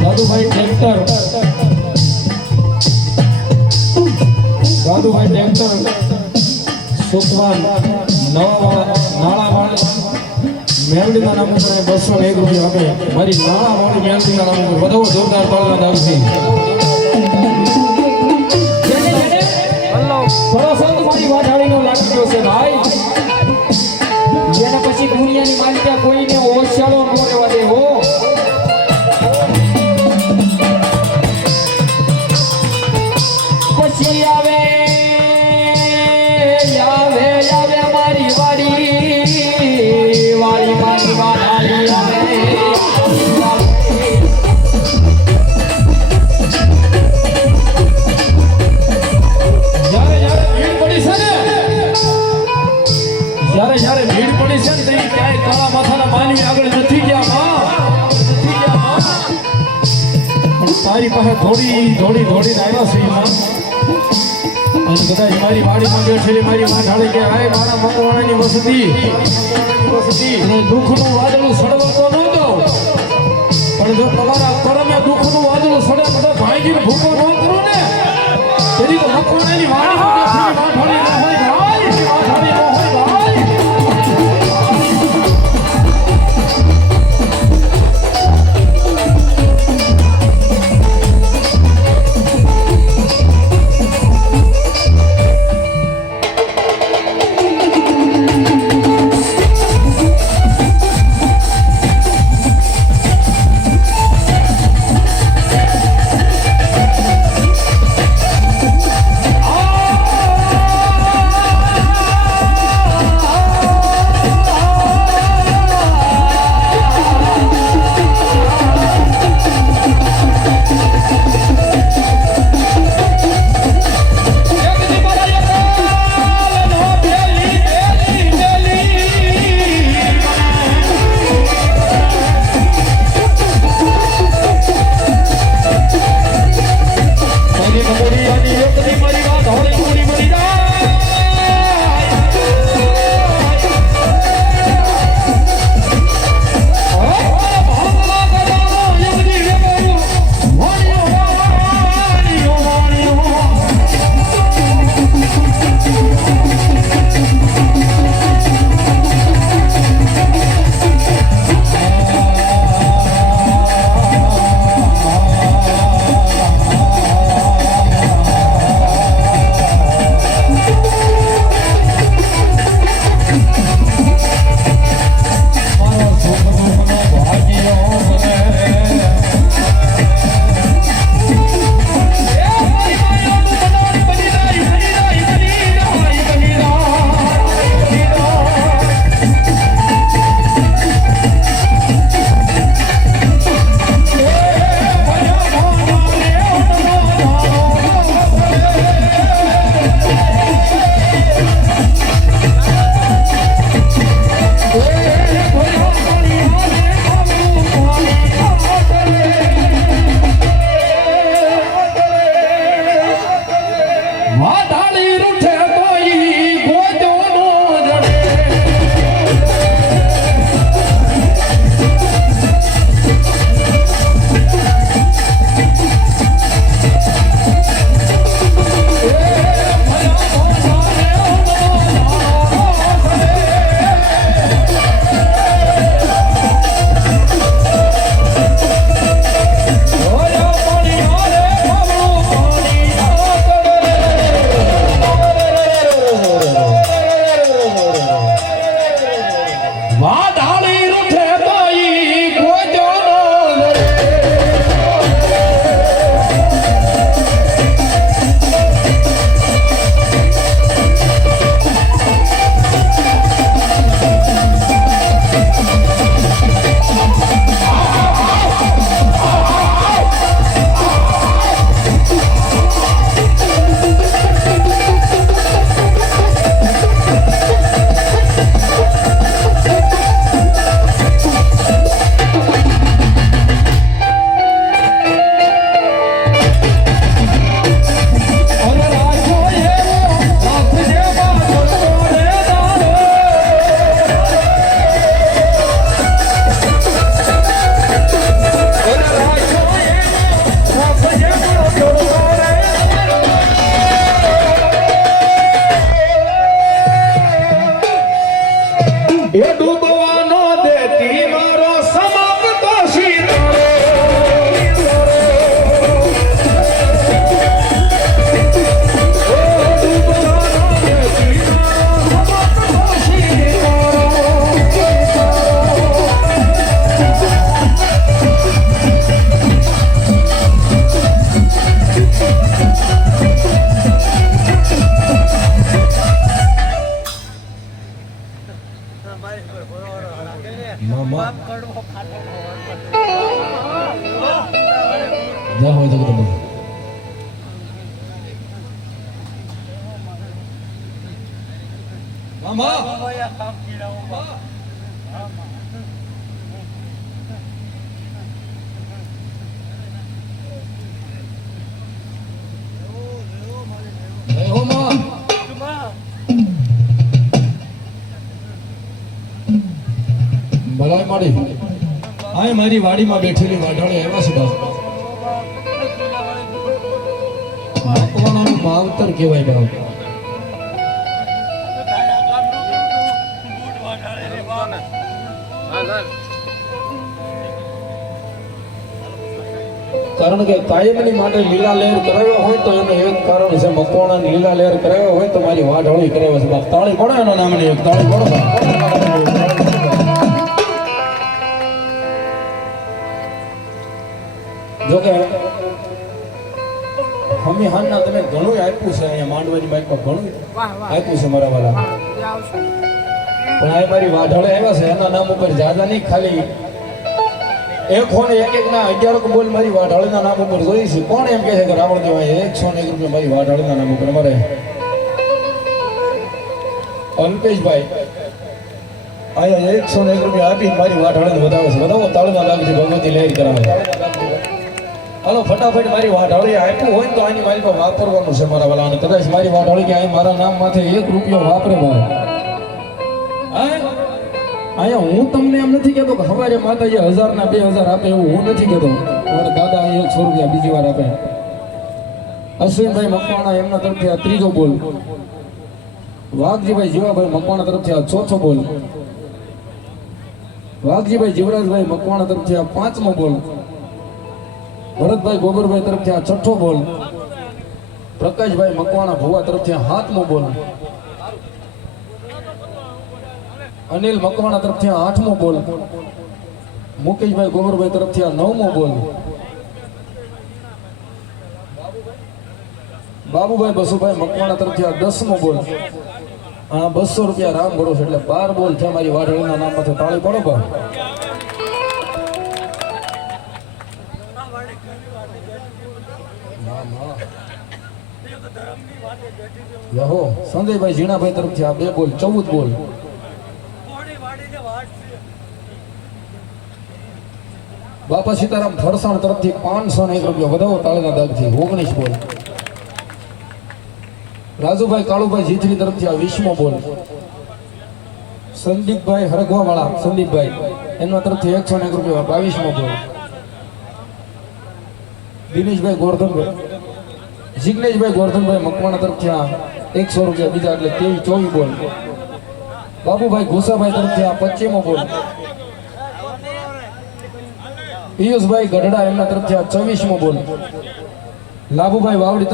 Dadubhai tractor સુખવાન નાળાવાળા મેલડીના નામ ઉપર 201 રૂપિયા આપે મારી નાળાવાળી મેલડીના નામ ઉપર વધુ જોરદાર તાળીઓ આવશે સરસંત મારી વાઢાળીનો લાગી ગયો છે ભાઈ જેના પછી દુનિયાની માલિકા કોઈને ઓછાળો ન રહેવા દે હો પછી આવે મારી વાડી મારી વાડાળી આવે જ્યારે ભીડ પડી છે ને તે ક્યાંય કાળા માથાના માનવી આગળ નથી ગયા પણ તારી પાસે થોડી આવ્યા છે અને કદાચ મારી વાડીમાં બેઠેલી મારી વાઢાળી કે આય મારા મંગવાણાની વસતી અને દુઃખનું વાદળું સડવા તો ન દો પણ જો તમારા કરમે દુઃખનું વાદળું સડે બધા ભાઈજીને ભૂકો ન કરો ને તેથી તો મંગવાણાની વાડીમાં બેઠેલી વાઢાળી ન હોય ભાઈ વાઢાળી ન હોય ભાઈ જય હો જગદંબા. મામા ભલાઈ માડી આ મારી વાડીમાં બેઠેલી વાઢાળી આવ્યા છે બાપ. મકવાણાનું માવતર કહેવાય બાપ. કારણ કે કાયમની માટે લીલા લહેર કરાવ્યો હોય તો એનું એક કારણ છે. મકવાણાની લીલા લહેર કરાવ્યો હોય તો મારી વાઢાળી કરાવ્યો છે બાપ. તાળી પડો એનો નામની એક તાળી પડો બાપ. જોકે હમી હાલના તમે ઘણું આપ્યું છે અહીંયા માંડવાની બાઈકમાં ઘણું આપ્યું છે મારા વાલા. પણ આ મારી વાઢાળે આવ્યા છે એના નામ ઉપર જાજા નહીં, ખાલી એક હોને એક ના 11 બોલ મારી વાઢાળીના નામ ઉપર જોઈ છે. કોણ એમ કહે છે કે રાવણ દેવાય 101 રૂપિયા મારી વાઢાળીના નામ ઉપર અમારે અલ્પેશભાઈ આયા 101 રૂપિયા આપી મારી વાઢાળીને વધાવે છે. વધાવો તાળના લાગશે, ભગવતી લહેર કરાવે. હાલો ફટાફટ મારી વાઢાળી આપ્યું હોય તો આની મારી પર વાપરવાનું છે મારા વાલા. અને કદાચ મારી વાઢાળી કે આ મારા નામ માથે 1 રૂપિયો વાપરે ભાઈ. અહીંયા હું તમને એમ નથી કહેતો કે સવારે માતાજી 1000 ના 2000 આપે એવું હું નથી કહેતો. મારા દાદા 100 રૂપિયા બીજી વાર આપે. અશ્વિનભાઈ મકવાણા એમના તરફથી આ 3જો બોલ. વાઘજીભાઈ જીવાભાઈ મકવાણા તરફથી આ 4થો બોલ. વાઘજીભાઈ જીવરાજભાઈ મકવાણા તરફથી આ 5મો બોલ. ભરતભાઈ ગોબરભાઈ તરફથી આ 6થો બોલ. પ્રકાશભાઈ મકવાણા ભુવા તરફથી આ 7મો બોલ. અનિલ મકવાણા તરફથી આ 8મો બોલ. મુકેશભાઈ ગોબરભાઈ તરફથી આ 9મો બોલ. બાબુભાઈ બસુભાઈ મકવાણા તરફથી આ 10મો બોલ. આ 200 રૂપિયા રામ ભરોસે એટલે 12 બોલ છે મારી વાઢાળીના નામ માથે. તાળી પડો બા. યહો સંજયભાઈ ઝીણાભાઈ તરફથી આ 2 બોલ 14 બોલ. બાપા સીતારામ ફરસાણ તરફથી 501 રૂપિયા વધાવો તાળીના દાગથી 19 બોલ. રાજુભાઈ કાળુભાઈ જીથરી તરફથી આ 20મો બોલ. સંદીપભાઈ હરગવા વાળા સંદીપભાઈ એમના તરફથી 101 રૂપિયા 22મો બોલ. દિનેશભાઈ ગોરધનભાઈ જિગ્નેશભાઈ ગોરધનભાઈ મકવાણા તરફથી આ 100 રૂપિયા બીજા એટલે 23 બોલ. બાબુભાઈ ઘોસાભાઈ તરફથી આ 25મો બોલ. પિયુષભાઈ ગઢડા એમના તરફથી આ 24મો બોલ. લાભુભાઈ વાવડી